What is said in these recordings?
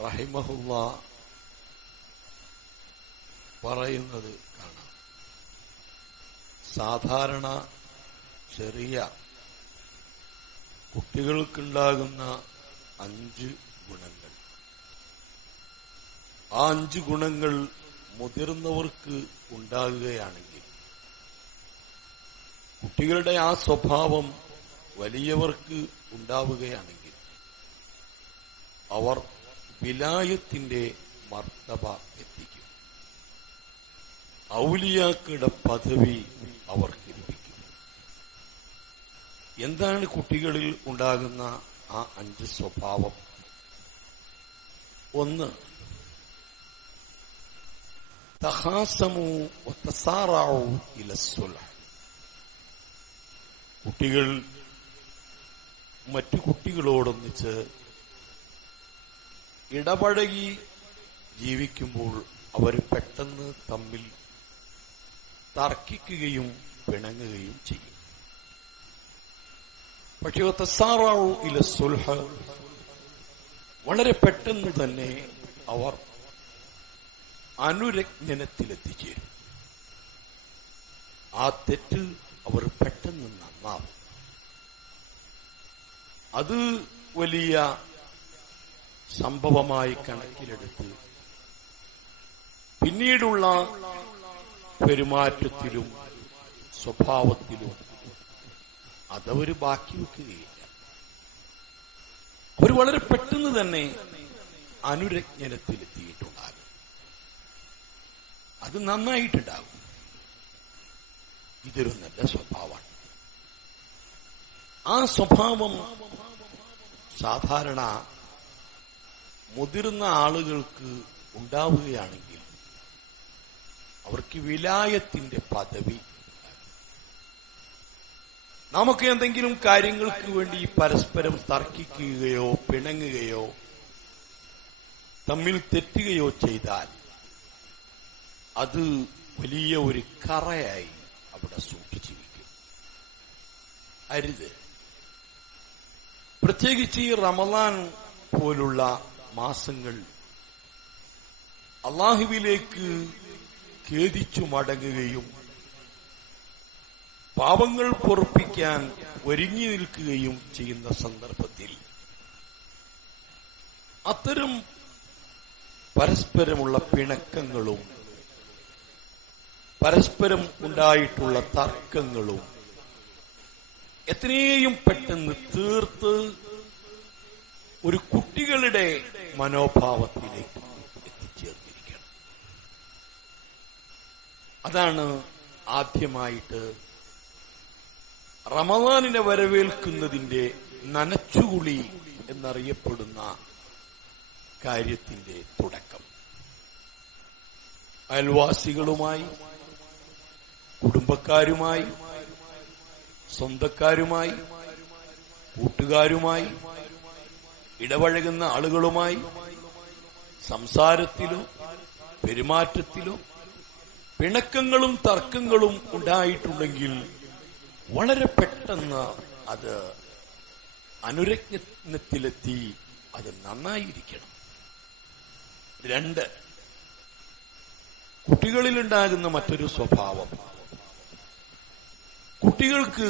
റഹിമഹുല്ല പറയുന്നത് കാണാം. സാധാരണ ചെറിയ കുട്ടികൾക്കുണ്ടാകുന്ന അഞ്ച് ഗുണങ്ങൾ. ആ അഞ്ച് ഗുണങ്ങൾ മുതിർന്നവർക്ക് ഉണ്ടാകുകയാണെങ്കിൽ കുട്ടികളുടെ ആ സ്വഭാവം വലിയവർക്ക് ഉണ്ടാവുകയാണെങ്കിൽ അവർ വിലായത്തിന്റെ മർത്തബ എത്തിക്കും. ഔലിയാക്കളുടെ പദവി അവർക്ക് ലഭിക്കും എന്താണ് കുട്ടികളിൽ ഉണ്ടാകുന്ന ആ അഞ്ച് സ്വഭാവം? ഒന്ന് തഹാസമു കുട്ടികൾ മറ്റു കുട്ടികളോടൊന്നിച്ച് ഇടപഴകി ജീവിക്കുമ്പോൾ അവർ പെട്ടെന്ന് തമ്മിൽ തർക്കിക്കുകയും പിണങ്ങുകയും ചെയ്യും. പക്ഷേ തസാറാവു ഇല സുൽഹ വളരെ പെട്ടെന്ന് തന്നെ അവർ അനുരജ്ഞനത്തിലെത്തിച്ചേരും. ആ തെറ്റ് അവർ പെട്ടെന്ന് നന്നാവും. അത് വലിയ സംഭവമായി കണക്കിലെടുത്ത് പിന്നീടുള്ള പെരുമാറ്റത്തിലും സ്വഭാവത്തിലും അതവര് ബാക്കി വെക്കുകയില്ല. അവർ വളരെ പെട്ടെന്ന് തന്നെ അനുരജ്ഞനത്തിലെത്തിയിട്ടുണ്ടാകും. അത് നന്നായിട്ടുണ്ടാകും. ഇതൊരു നല്ല സ്വഭാവമാണ്. ആ സ്വഭാവം സാധാരണ മുതിർന്ന ആളുകൾക്ക് ഉണ്ടാവുകയാണെങ്കിൽ അവർക്ക് വിലായത്തിന്റെ പദവി. നമുക്ക് എന്തെങ്കിലും കാര്യങ്ങൾക്ക് വേണ്ടി പരസ്പരം തർക്കിക്കുകയോ പിണങ്ങുകയോ തമ്മിൽ തെറ്റുകയോ ചെയ്താൽ അത് വലിയ ഒരു കറയായി അവിടെ സൂക്ഷിച്ചു വയ്ക്കും അരുത്. പ്രത്യേകിച്ച് ഈ റമദാൻ പോലുള്ള മാസങ്ങൾ അള്ളാഹുവിലേക്ക് ഖേദിച്ചു മടങ്ങുകയും പാപങ്ങൾ പൊറപ്പിക്കാൻ ഒരുങ്ങി നിൽക്കുകയും ചെയ്യുന്ന സന്ദർഭത്തിൽ അത്തരം പരസ്പരമുള്ള പിണക്കങ്ങളും പരസ്പരം ഉണ്ടായിട്ടുള്ള തർക്കങ്ങളും എത്രയും പെട്ടെന്ന് തീർത്ത് ഒരു കുട്ടികളുടെ മനോഭാവത്തിലേക്ക് എത്തിച്ചേർന്നിരിക്കണം. അതാണ് ആദ്യമായിട്ട് റമദാനിനെ വരവേൽക്കുന്നതിന്റെ നനച്ചുകുളി എന്നറിയപ്പെടുന്ന കാര്യത്തിന്റെ തുടക്കം. അയൽവാസികളുമായി കുടുംബക്കാരുമായി സ്വന്തക്കാരുമായി കൂട്ടുകാരുമായി ഇടപഴകുന്ന ആളുകളുമായി സംസാരത്തിലോ പെരുമാറ്റത്തിലോ പിണക്കങ്ങളും തർക്കങ്ങളും ഉണ്ടായിട്ടുണ്ടെങ്കിൽ വളരെ പെട്ടെന്ന് അത് അനുരജ്ഞത്തിലെത്തി അത് നന്നായിരിക്കണം. രണ്ട് കുട്ടികളിലുണ്ടാകുന്ന മറ്റൊരു സ്വഭാവം. കുട്ടികൾക്ക്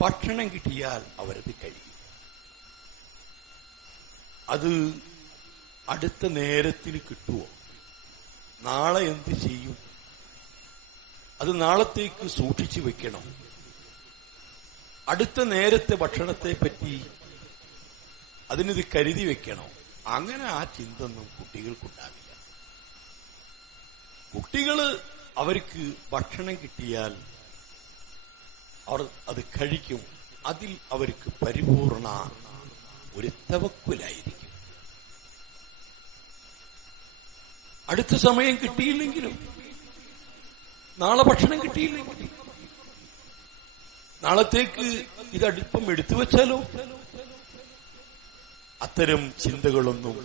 ഭക്ഷണം കിട്ടിയാൽ അവരത് കഴിയും അത് അടുത്ത നേരത്തിന് കിട്ടുമോ നാളെ എന്ത് ചെയ്യും? അത് നാളത്തേക്ക് സൂക്ഷിച്ചു വെക്കണം. അടുത്ത നേരത്തെ ഭക്ഷണത്തെ പറ്റി അതിനിത് കരുതി വെക്കണം? അങ്ങനെ ആ ചിന്തൊന്നും കുട്ടികൾക്കുണ്ടാവില്ല. കുട്ടികൾ അവർക്ക് ഭക്ഷണം കിട്ടിയാൽ അവർ അത് കഴിക്കും. അതിൽ അവർക്ക് പരിപൂർണ ഒരു തവക്കുലായിരിക്കും അടുത്ത സമയം കിട്ടിയില്ലെങ്കിലും നാളെ ഭക്ഷണം കിട്ടിയില്ലെങ്കിൽ നാളത്തേക്ക് ഇത് അടുപ്പം എടുത്തു വെച്ചാലോ? അത്തരം ചിന്തകളൊന്നും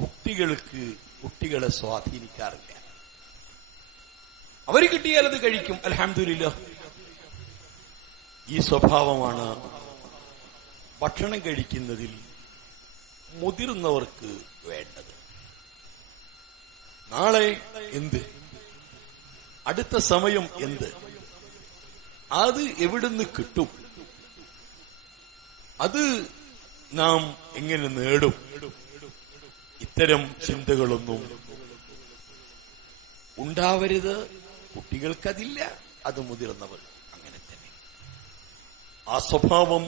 കുട്ടികൾക്ക് കുട്ടികളെ സ്വാധീനിക്കാറില്ല. അവർ കിട്ടിയാൽ അത് കഴിക്കും അലഹമില്ല ഈ സ്വഭാവമാണ് ഭക്ഷണം കഴിക്കുന്നതിൽ മുതിർന്നവർക്ക് വേണ്ടത്. നാളെ എന്ത്? അടുത്ത സമയം എന്ത്? അത് എവിടുന്ന് കിട്ടും? അത് നാം എങ്ങനെ നേടും? ഇത്തരം ചിന്തകളൊന്നും ഉണ്ടാവരുത്. കുട്ടികൾക്കതില്ല. അത് മുതിർന്നവർ അങ്ങനെ തന്നെ. ആ സ്വഭാവം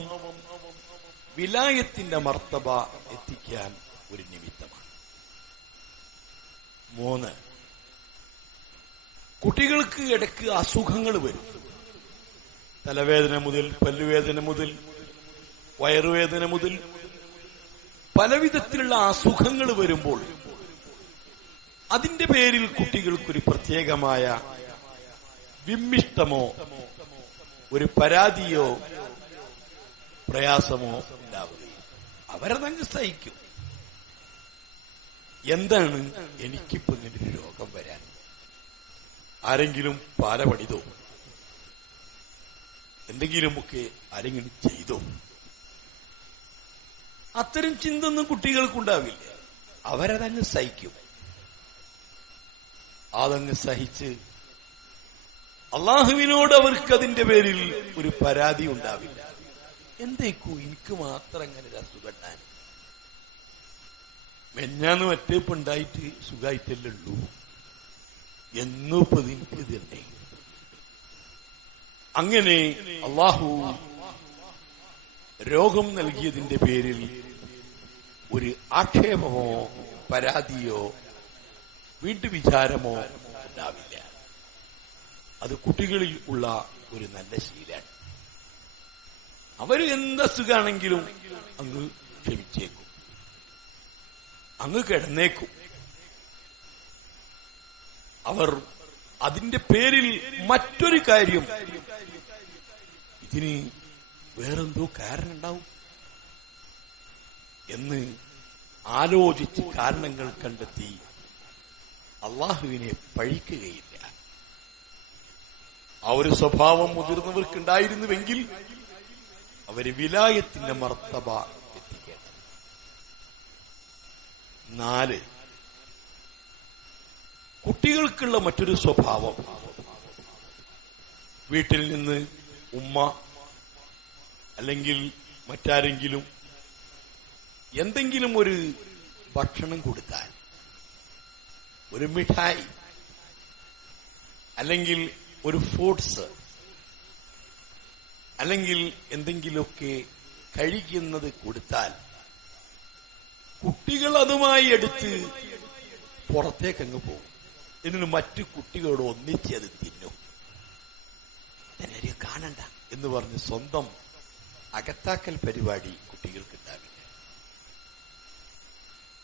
വിലായത്തിന്റെ മർത്തബ എത്തിക്കാൻ ഒരു നിമിത്തമാണ്. മൂന്ന് കുട്ടികൾക്ക് ഇടയ്ക്ക് അസുഖങ്ങൾ വരും. തലവേദന മുതൽ പല്ലുവേദന മുതൽ വയറുവേദന മുതൽ പലവിധത്തിലുള്ള അസുഖങ്ങൾ വരുമ്പോൾ അതിന്റെ പേരിൽ കുട്ടികൾക്കൊരു പ്രത്യേകമായ വിമ്മിഷ്ടമോ ഒരു പരാതിയോ പ്രയാസമോ അവരതങ്ങ് സഹിക്കും. എന്താണ് എനിക്കിപ്പോ ഇങ്ങനെ ഒരു രോഗം വരാൻ? ആരെങ്കിലും പാല പണിതോ എന്തെങ്കിലുമൊക്കെ ആരെങ്കിലും ചെയ്തോ? അത്തരം ചിന്തൊന്നും കുട്ടികൾക്കുണ്ടാവില്ല. തന്നെ സഹിക്കും. അതങ്ങ് സഹിച്ച് അള്ളാഹുവിനോട് അവർക്ക് അതിന്റെ പേരിൽ ഒരു പരാതി ഉണ്ടാവില്ല. എന്തേക്കൂ എനിക്ക് മാത്രം അങ്ങനെ ഒരു അസുഖം ഉണ്ടായി മെഞ്ഞാന്ന് മറ്റേപ്പ് ഉണ്ടായിട്ട് സുഖമായിട്ടല്ലേ ഉള്ളൂ എന്നൂപ്പത് എനിക്ക് തന്നെ അങ്ങനെ അള്ളാഹു രോഗം നൽകിയതിന്റെ പേരിൽ ഒരു ആക്ഷേപമോ പരാതിയോ വീട്ടുവിചാരമോ ഉണ്ടാവില്ല. അത് കുട്ടികളിൽ ഉള്ള ഒരു നല്ല ശീലാണ്. അവർ എന്ത് അസുഖാണെങ്കിലും അങ്ങ് ക്ഷമിച്ചേക്കും അങ്ങ് കിടന്നേക്കും. അവർ അതിന്റെ പേരിൽ മറ്റൊരു കാര്യം. ഇതിന് വേറെന്തോ കാരണം ഉണ്ടാവും എന്ന് ആലോചിച്ച് കാരണങ്ങൾ കണ്ടെത്തി അള്ളാഹുവിനെ പഴിക്കുകയില്ല. ആ ഒരു സ്വഭാവം മുതിർന്നവർക്കുണ്ടായിരുന്നുവെങ്കിൽ അവർ വിലായത്തിന്റെ മർത്തബ എത്തിക്കേണ്ടത്. നാല് കുട്ടികൾക്കുള്ള മറ്റൊരു സ്വഭാവം. വീട്ടിൽ നിന്ന് ഉമ്മ അല്ലെങ്കിൽ മറ്റാരെങ്കിലും എന്തെങ്കിലും ഒരു ഭക്ഷണം കൊടുത്താൽ ഒരു മിഠായി അല്ലെങ്കിൽ ഒരു ഫ്രൂട്ട്സ് അല്ലെങ്കിൽ എന്തെങ്കിലുമൊക്കെ കഴിക്കുന്നത് കൊടുത്താൽ കുട്ടികൾ അതുമായി എടുത്ത് പുറത്തേക്കങ്ങ് പോകും. എന്നിട്ട് മറ്റു കുട്ടികളോട് ഒന്നിച്ച് അത് തിന്നും. തന്നെ കാണണ്ട എന്ന് പറഞ്ഞ് സ്വന്തം അകത്താക്കൽ പരിപാടി കുട്ടികൾക്ക് ഉണ്ടാവില്ല.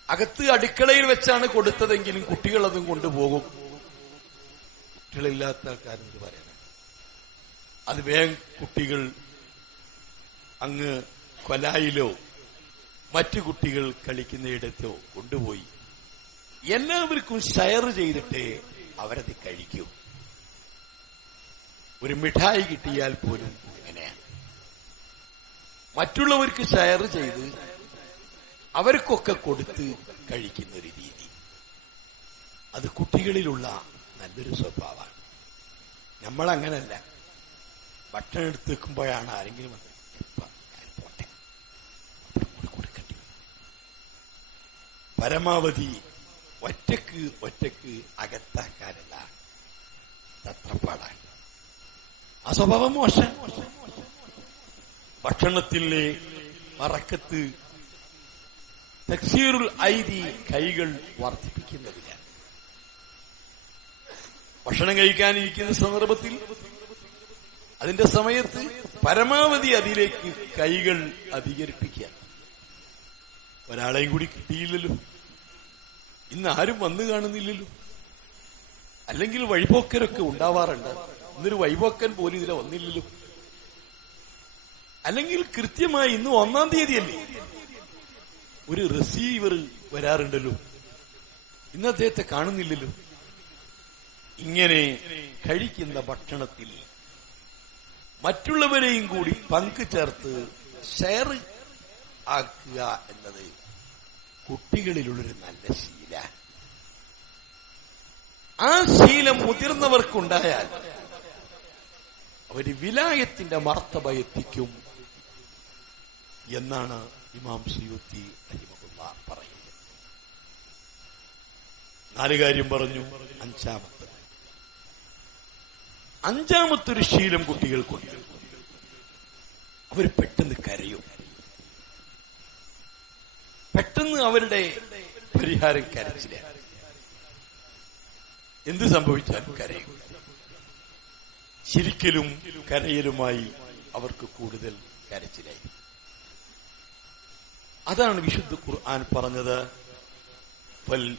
അകത്ത് അടുക്കളയിൽ വെച്ചാണ് കൊടുത്തതെങ്കിലും കുട്ടികൾ അതും കൊണ്ടുപോകും. കുട്ടികളില്ലാത്ത ആൾക്കാരെന്ത് പറയണം അത് വേഗം കുട്ടികൾ അങ്ങ് കൊലായിലോ മറ്റു കുട്ടികൾ കളിക്കുന്നയിടത്തോ കൊണ്ടുപോയി. എല്ലാവർക്കും ഷെയർ ചെയ്തിട്ട് അവരത് കഴിക്കൂ. ഒരു മിഠായി കിട്ടിയാൽ പോലും അങ്ങനെയാണ്. മറ്റുള്ളവർക്ക് ഷെയർ ചെയ്ത് അവർക്കൊക്കെ കൊടുത്ത് കഴിക്കുന്ന ഒരു രീതി. അത് കുട്ടികളിലുള്ള നല്ലൊരു സ്വഭാവമാണ്. നമ്മൾ അങ്ങനല്ല ഭക്ഷണം എടുത്ത് വെക്കുമ്പോഴാണ് ആരെങ്കിലും വന്നത് പോട്ടെ. പരമാവധി ഒറ്റയ്ക്ക് ഒറ്റയ്ക്ക് അകത്താക്കാനല്ല തത്രപ്പാടാണ്. ആ മോശം. ഭക്ഷണത്തിലെ മറക്കത്ത് തക്സീറുൽ ഐതി കൈകൾ വർദ്ധിപ്പിക്കുന്നതിനാണ് ഭക്ഷണം കഴിക്കാനിരിക്കുന്ന സന്ദർഭത്തിൽ അതിന്റെ സമയത്ത് പരമാവധി അതിലേക്ക് കൈകൾ അധികരിപ്പിക്കുക. ഒരാളെയും കൂടി കിട്ടിയില്ലല്ലോ. ഇന്ന് ആരും വന്നു കാണുന്നില്ലല്ലോ. അല്ലെങ്കിൽ വഴിപോക്കരൊക്കെ ഉണ്ടാവാറുണ്ട്. ഇന്നൊരു വഴിപോക്കൻ പോലും ഇതിലെ വന്നില്ലല്ലോ. അല്ലെങ്കിൽ കൃത്യമായി ഇന്ന് ഒന്നാം തീയതി അല്ലേ ഒരു റിസീവർ വരാറുണ്ടല്ലോ. ഇന്ന് അദ്ദേഹത്തെ കാണുന്നില്ലല്ലോ. ഇങ്ങനെ കഴിക്കുന്ന ഭക്ഷണത്തിൽ മറ്റുള്ളവരെയും കൂടി പങ്കു ചേർത്ത് ഷെയർ ആക്കുക എന്നത് കുട്ടികളിലുള്ളൊരു നല്ല ശീല. ആ ശീലം മുതിർന്നവർക്കുണ്ടായാൽ അവർ വിലായത്തിന്റെ മർത്തബ എത്തിക്കും എന്നാണ് ഇമാം സിയുത്തി അലിമുള്ള പറയുന്നത്. നാല് കാര്യം പറഞ്ഞു. അഞ്ചാമത്തെ അഞ്ചാമത്തൊരു ശീലം കുട്ടികൾക്കുണ്ട് അവർ പെട്ടെന്ന് കരയും. പെട്ടെന്ന് അവരുടെ പരിഹാരം കരച്ചില്ല. എന്ത് സംഭവിച്ചാലും കരയും. ചിരിക്കലും കരയലുമായി അവർക്ക് കൂടുതൽ കരച്ചിലായി. അതാണ് വിശുദ്ധ ഖുർആൻ പറഞ്ഞത് ഫൽ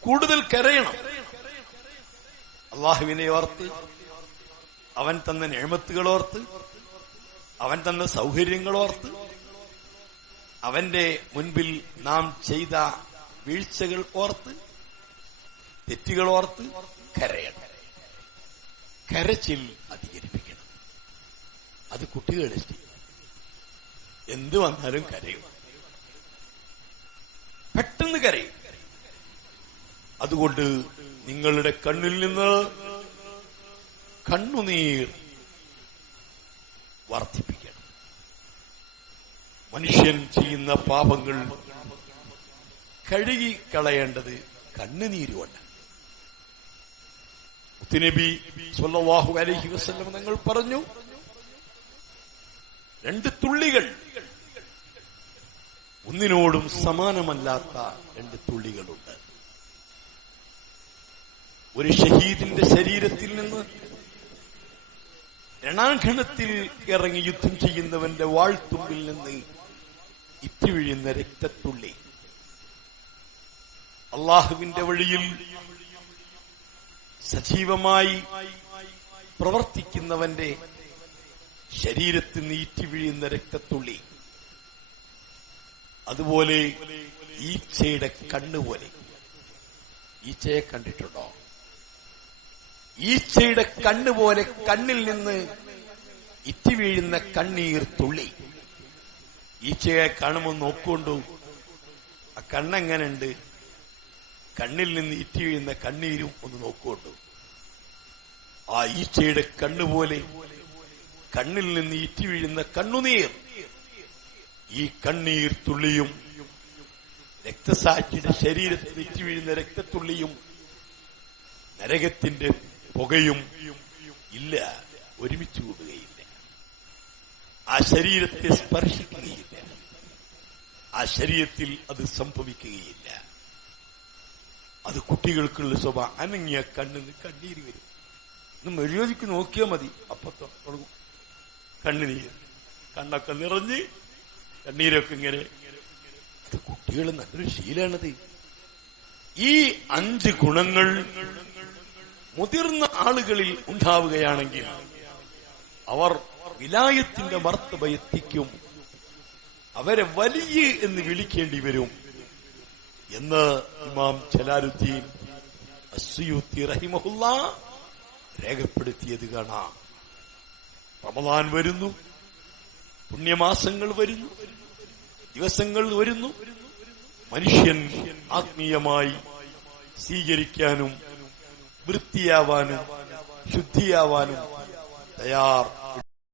കൂടുതൽ കരയണം. അള്ളാഹുവിനെ ഓർത്ത് അവൻ തന്ന നിയമത്തുകൾ ഓർത്ത് അവൻ തന്ന സൗകര്യങ്ങൾ ഓർത്ത് അവന്റെ മുൻപിൽ നാം ചെയ്ത വീഴ്ചകൾ ഓർത്ത് തെറ്റുകൾ ഓർത്ത് കരയണം. കരച്ചിൽ അധികരിപ്പിക്കണം. അത് കുട്ടികളുടെ എന്ത് വന്നാലും കരയും. പെട്ടെന്ന് കരയും. അതുകൊണ്ട് നിങ്ങളുടെ കണ്ണിൽ നിന്ന് കണ്ണുനീർ വർദ്ധിപ്പിക്കണം. മനുഷ്യൻ ചെയ്യുന്ന പാപങ്ങൾ കഴുകി കളയേണ്ടത് കണ്ണുനീരുകൊണ്ട് മുത്തുനബി സ്വല്ലല്ലാഹു അലഹി വസ്ലം നിങ്ങൾ പറഞ്ഞു രണ്ട് തുള്ളികൾ ഒന്നിനോടും സമാനമല്ലാത്ത രണ്ട് തുള്ളികളുണ്ട്. ഒരു ഷഹീദിന്റെ ശരീരത്തിൽ നിന്ന് രണാങ്കണത്തിൽ ഇറങ്ങി യുദ്ധം ചെയ്യുന്നവന്റെ വാൾത്തുമ്പിൽ നിന്ന് ഇത്തിവിഴുന്ന രക്തത്തുള്ളി. അള്ളാഹുവിന്റെ വഴിയിൽ സജീവമായി പ്രവർത്തിക്കുന്നവന്റെ ശരീരത്തിൽ നിന്ന് ഇറ്റിവിഴുന്ന രക്തത്തുള്ളി. അതുപോലെ ഈച്ചയുടെ കണ്ണുപോലെ. ഈച്ചയെ കണ്ടിട്ടുണ്ടോ? ഈച്ചയുടെ കണ്ണുപോലെ കണ്ണിൽ നിന്ന് ഇറ്റി വീഴുന്ന കണ്ണീർ തുള്ളി. ഈച്ചയെ കാണുമ്പോൾ നോക്കൊണ്ടു ആ കണ്ണെങ്ങനുണ്ട്? കണ്ണിൽ നിന്ന് ഇറ്റി വീഴുന്ന കണ്ണീരും ഒന്ന് നോക്കൊണ്ടു ആ ഈച്ചയുടെ കണ്ണുപോലെ കണ്ണിൽ നിന്ന് ഇറ്റി വീഴുന്ന കണ്ണുനീർ. ഈ കണ്ണീർ തുള്ളിയും രക്തസാക്ഷിയുടെ ശരീരത്തിൽ ഇറ്റി വീഴുന്ന രക്തത്തുള്ളിയും നരകത്തിന്റെ പുകയും ഇല്ല ഒരുമിച്ച് കൂടുകയില്ല ആ ശരീരത്തെ സ്പർശിക്കുകയില്ല. ആ ശരീരത്തിൽ അത് സംഭവിക്കുകയില്ല. അത് കുട്ടികൾക്കുള്ള സ്വഭാവം. അനങ്ങിയ കണ്ണിന് കണ്ണീര് വരും. ഒന്ന് മെഴുകോതിക്ക് നോക്കിയാൽ മതി. അപ്പൊ തുടങ്ങും. കണ്ണുനീര്. കണ്ണൊക്കെ നിറഞ്ഞ് കണ്ണീരൊക്കെ ഇങ്ങനെ. അത് കുട്ടികൾ നല്ലൊരു ശീലാണത്. ഈ അഞ്ച് ഗുണങ്ങൾ മുതിർന്ന ആളുകളിൽ ഉണ്ടാവുകയാണെങ്കിൽ അവർ വിലായത്തിന്റെ മർത്തബ എത്തിക്കും. അവരെ വലിയ എന്ന് വിളിക്കേണ്ടി വരും എന്ന് ഇമാം ജലാലുദ്ദീൻ അസ്യൂത്തി റഹിമഹുല്ല രേഖപ്പെടുത്തിയത് കാണാം. റമദാൻ വരുന്നു പുണ്യമാസങ്ങൾ വരുന്നു ദിവസങ്ങൾ വരുന്നു. മനുഷ്യൻ ആത്മീയമായി സ്വീകരിക്കാനും വൃത്തിയാവാനും ശുദ്ധിയാവാനും തയ്യാർ.